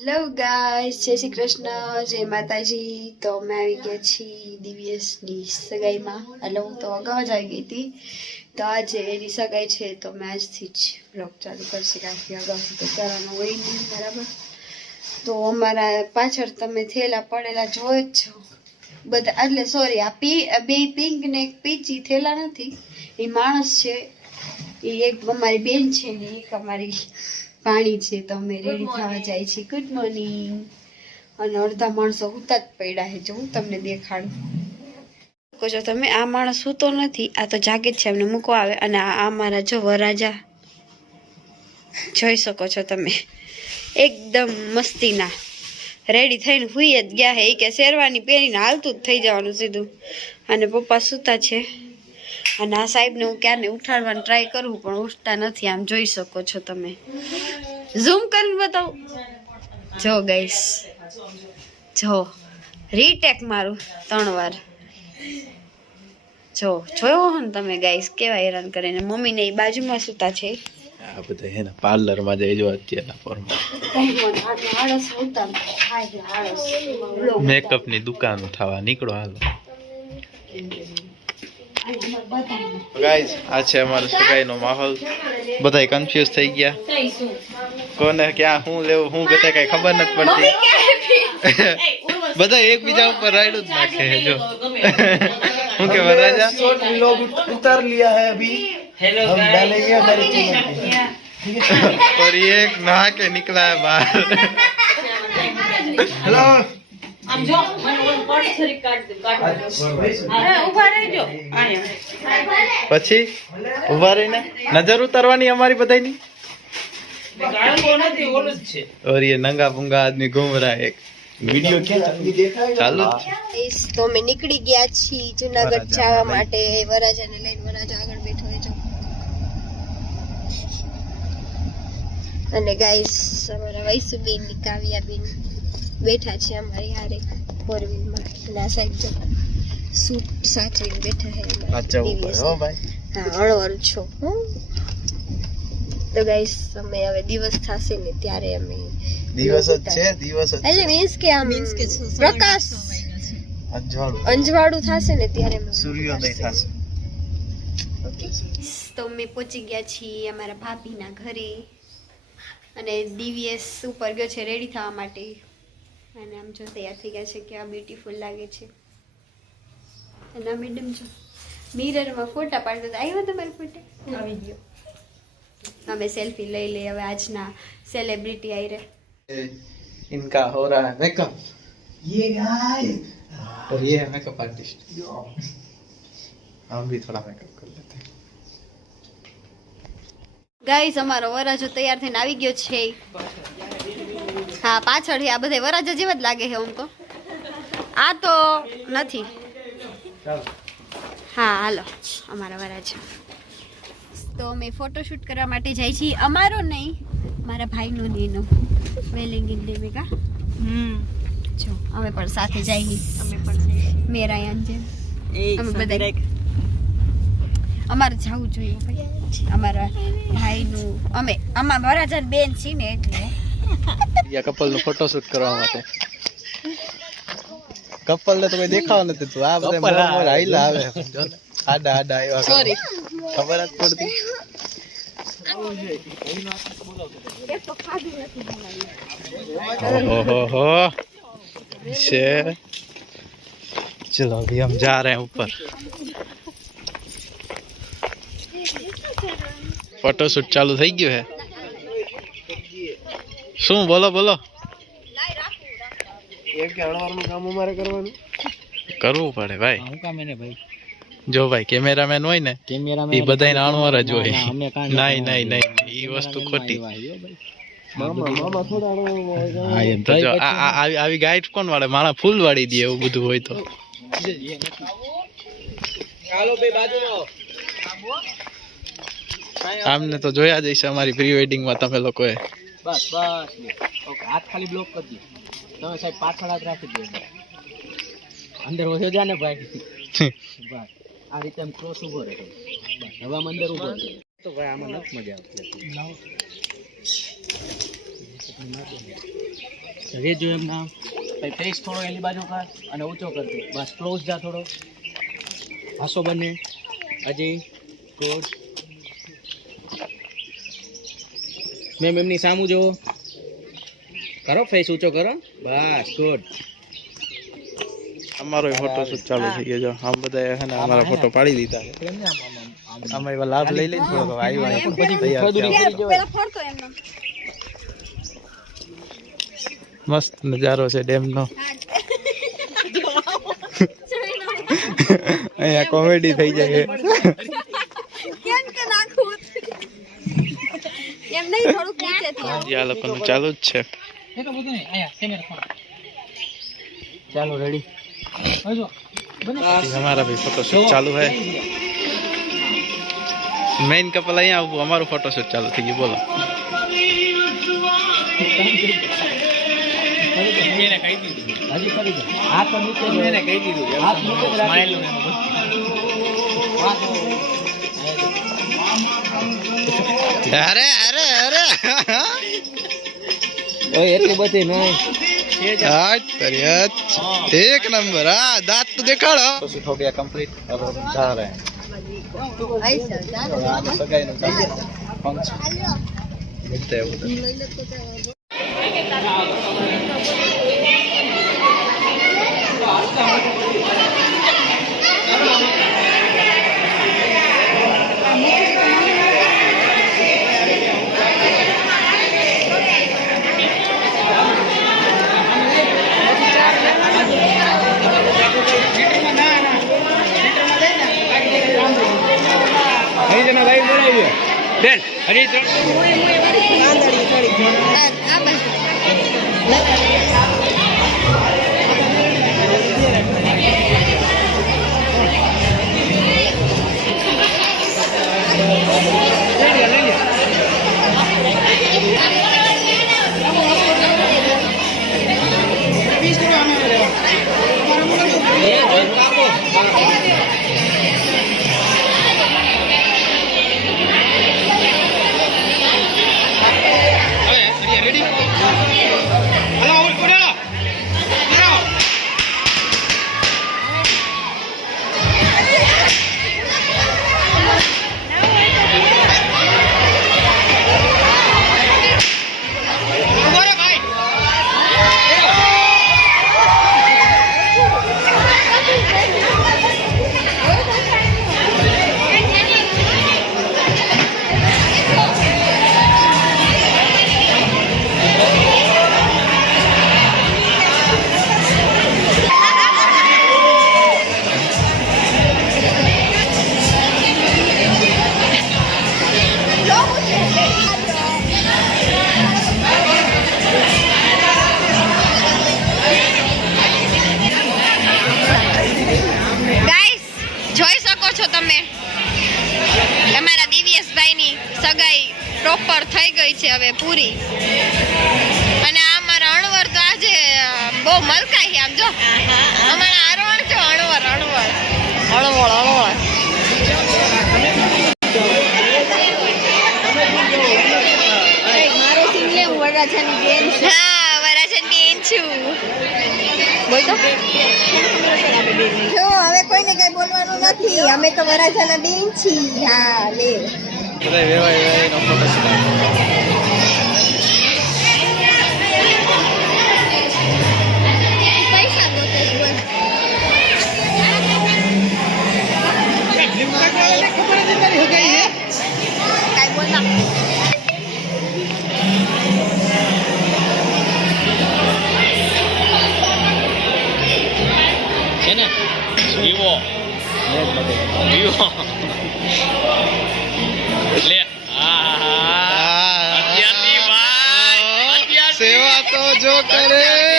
Hello ગાય જય શ્રી કૃષ્ણ. જય માતાજી. તો અમે આવી ગયા છીએ દિવ્યેશની સગાઈમાં. એટલે હું તો અગાઉ જ આવી ગઈ હતી. તો આજે એની સગાઈ છે. તો મેં આજથી જ બ્લોગ ચાલુ કરશે કાંકી અગાઉથી તો કરવાનું હોય નહીં, બરાબર? તો અમારા પાછળ તમે થેલા પડેલા જોઈ જ છો. બધા, એટલે સોરી આ પી, બે પિંક ને એક પીચી થેલા નથી. એ માણસ છે. એ એક અમારી બેન છે ને, એક અમારી પાણી છે તો અમે રેડી થવા જાય છે ગુડ મોર્નિંગ અને અડધા માણસો ઉતા જ પડ્યા છે. જો હું તમને દેખાડું. કહો છો તમે. આ માણસ સૂતો નથી. આ તો જાગે જ છે. એમને મૂકો આવે. અને આ મારા જો વરાજા. જોઈ શકો છો તમે. એકદમ મસ્તીના. રેડી થઈને હુઈ જ ગયા હે એ કે શેરવાની પહેરીને હાલતું જ થઈ જવાનું સીધું. અને પપ્પા સૂતા છે. અને આ સાહેબને હું ક્યારને ઉઠાડવાની ટ્રાય કરું પણ ઉઠતા નથી આમ જોઈ શકો છો તમે. ઝૂમ કરીને બતાવું. જો ગઈશ જો રીટેક મારું ત્રણ વાર. જો જોયો હો ને તમે ગાઈસ કેવા હેરાન કરે ને મમ્મીને એ બાજુમાં સૂતા છે. આ બધા એના પાર્લરમાં જઈ જો અત્યારના ફોર્મમાં આળસ ઉતાર થાય આળસ મેકઅપની દુકાન થવા નીકળો હાલો. ગાઈસ આ છે અમારો સગાઈ નો માહોલ બધા કન્ફ્યુઝ થઈ ગયા કોને ક્યાં શું લેવું શું બધા કઈ ખબર નથી પડતી બધા એકબીજા ઉપર રાયડું જ નાખે છે જો શું કે વરરાજા शॉर्ट लोग उतार लिया है अभी हम डालेंगे हमारे चैनल पे और ये एक नहा के निकला है बाहर हेलो આમ જો મને ઓલું પડ છરી કાઢ દે કાઢ દે ઉભા રહેજો આયા પછી ઉભા રહીને નજર ઉતારવાની અમારી બધાની ગાળો નથી ઓલું જ છે और ये नंगा पुंगा आदमी घूम रहा है एक वीडियो क्या अभी देखा है चालू ગાઈસ તો અમે નીકળી ગયા છીએ જુનાગઢ જવા માટે વરાજાને લઈને વરાજા આગળ બેઠો હોય જો અને ગાઈસ અમારા વૈસુબેન ની કાવ્યાબેન બેઠા છે અમારી હારે ફોર વ્હીલમાં અને આ સાઈડ સૂટ સાથે બેઠા છે હા હળવળ છો. તો ગાઈસ અમે હવે દિવસ થશે ને ત્યારે અમે દિવસ જ છે દિવસ જ એટલે મીન્સ કે આ મીન્સ કે પ્રકાશ અંજવાળું. અંજવાળું થશે ને ત્યારે સૂર્યોદય થશે. તો અમે પહોંચી ગયા છીએ અમારા ભાભીના ઘરે. અને ડીવીએસ ઉપર ગયો છે રેડી થવા માટે. અને આમ જો તૈયાર થઈ ગયા છે કેવા બ્યુટીફુલ લાગે છે અને આ મેડમ જો મિરરમાં ફોટા પાડતા હતા આવ્યો તમારો ફોટો આવી ગયો અમે સેલ્ફી લઈ લઈ હવે આજના સેલિબ્રિટી આવી રહે इनका हो रहा है मेकअप ये गाइस और ये है मेकअप आर्टिस्ट हम भी थोड़ा मेकअप कर लेते हैं ગાઈસ અમારો વરાજો તૈયાર થઈને આવી ગયો છે હા પાછળ આ બધે વરાજા જેવા જ લાગે છે આમ તો. આ તો નથી. હા હાલો. અમારા વરાજા. તો અમે ફોટોશૂટ કરવા માટે જાય છીએ. અમારો નહીં મારા ભાઈનું ને વેલિંગ ઇન દેવિકા જો અમે પણ સાથે જઈએ. અમે પણ મેરાયાન જેમ. અમે બધા અમારે જવું જોઈએ અમારા ભાઈનું અમે અમારા વરાજન બેન છીએ ને એટલે या कपल નો ફોટો શૂટ કરવા માટે કપલ ને તો કોઈ દેખાવ નથી તું આ બધા મોર મોર આઈલા આવે જો ને આડા આડા આવ્યા સોરી ખબર જ પડતી ओहो से चलो अभी हम जा रहे हैं ऊपर ફોટોશૂટ ચાલુ થઈ ગયું હે શું બોલો બોલો. એક કે હળવારનું કામ અમારે કરવાનું? કરવું પડે ભાઈ. હું કામ એને ભાઈ. જો ભાઈ કેમેરામેન હોય ને કેમેરામેન એ બધા નાણવાર જ હોય. નહીં નહીં નહીં એ વસ્તુ ખોટી. મામા મામા થોડા હળવાનું હા એમ તો જો આ આ- આવી આવી ગાઈડ કોણ વાળે? મારા ફૂલ વાળી દે એવું બધું હોય તો. આમને તો જોયા જઈશ અમારી પ્રી વેડિંગમાં તમે લોકોએ. બસ બસ ઓકે હાથ ખાલી બ્લોક કરી દો. તમે સાહેબ પાછળ હાથ રાખી દો અંદર વધ્યો જા ને ભાઈ બસ આ રીતે એમ ક્રોસ ઊભો રહે. બસ હવે અંદર ઊભો રહે. તો ભાઈ આમાં નથી મજા આવતી રેજો એમ ના ભાઈ ફેસ થોડો એની બાજુ કર અને ઊંચો કરજો બસ ક્લોઝ જા થોડો. હાસો બને. હજી ગુડ મેમ એમની સામું જુઓ. કરો ફેસ ઊંચો કરો. બસ ગુડ અમારો ફોટો શૂટ ચાલુ થઈ ગયો જો. આમ બધા હે ને અમારા ફોટો પાડી દીધા. છે અમે એવા લાભ લઈ લઈ થોડો આવ્યા. મસ્ત નજારો છે ડેમ નો અહીંયા કોમેડી થઈ જાય. એમ નહીં થોડુંક નીચેથી આ લોકોનું ચાલુ જ છે ચાલો રેડી हमारा भी फोटोशूट चालू है मेन कपल અહીંયા આવું અમારું ફોટોશૂટ ચાલુ થઈ ગયું બોલો હજી કરી દો હાથ પર નીચે મેને કહી દીધું હાથ નીચે સ્માઈલ અરે અરે અરે. ઓય એટલી બધી નહીં હાટ એક નંબર હા દાંત તો દેખાડો. પછી હો ગયા કમ્પ્લીટ હવે હમ જા રહે. Function Yeah. છે હવે પૂરી. અને આ મારા અણવર તો આજે બહુ મલકાઈ છે આમ જો. અમારા અણવર જો અણવર અણવર. અણવર અણવર. હા વરાજન બેન છું. બોલ તો. હવે કોઈને કઈ બોલવાનું નથી. અમે તો વરાજાના બેન છીએ. હા લે. બધા વેવાય છે ને? વિવો. વિવો. લે સેવા તો જો કરે.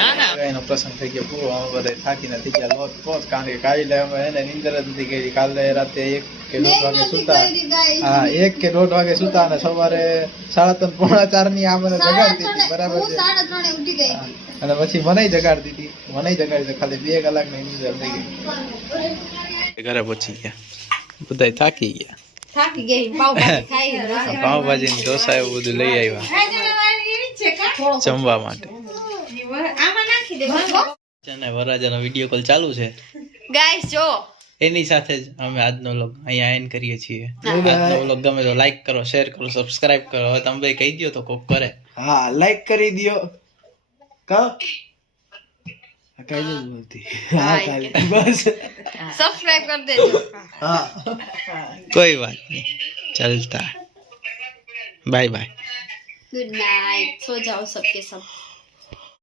ના ના. એનો પ્રસંગ થઈ ગયો. પૂરો અમે બધા થાકીને થઈ ગયા. લોટ કારણ કે કાલે અમે એને નીંદર જ નથી કરી. કાલે રાતે એક કે દોઢ વાગે સુતા હા એક કે દોઢ વાગે સુતા અને સવારે સાડા ત્રણ પોણા ચારની આ મને જગાડતી હતી બરાબર છે? અને પછી મને જગાડતી હતી મને જગાડી ખાલી બે કલાકની નીંદર થઈ ગઈ. ઘરે પહોંચી ગયા. બધા થાકી ગયા. થાકી ગઈ પાવભાજી ખાઈ પાવભાજી ઢોસા એવું બધું લઈ આવ્યા. જમવા માટે. અને વરરાજાનો વિડીયો કોલ ચાલુ છે ગાઈસ જો એની સાથે જ અમે આજનો વ્લોગ અહીંયા એન્ડ કરીએ છીએ આજનો વ્લોગ ગમે તો લાઈક કરો શેર કરો સબસ્ક્રાઇબ કરો હવે તમે ભાઈ કહી દો તો કોક કરે હા લાઈક કરી દિયો કા કઈ જ બોલતી હા ખાલી બસ સબસ્ક્રાઇબ કરી દેજો હા કોઈ વાત નહીં ચલતા બાય બાય गुड नाइट सो जाओ सबके सब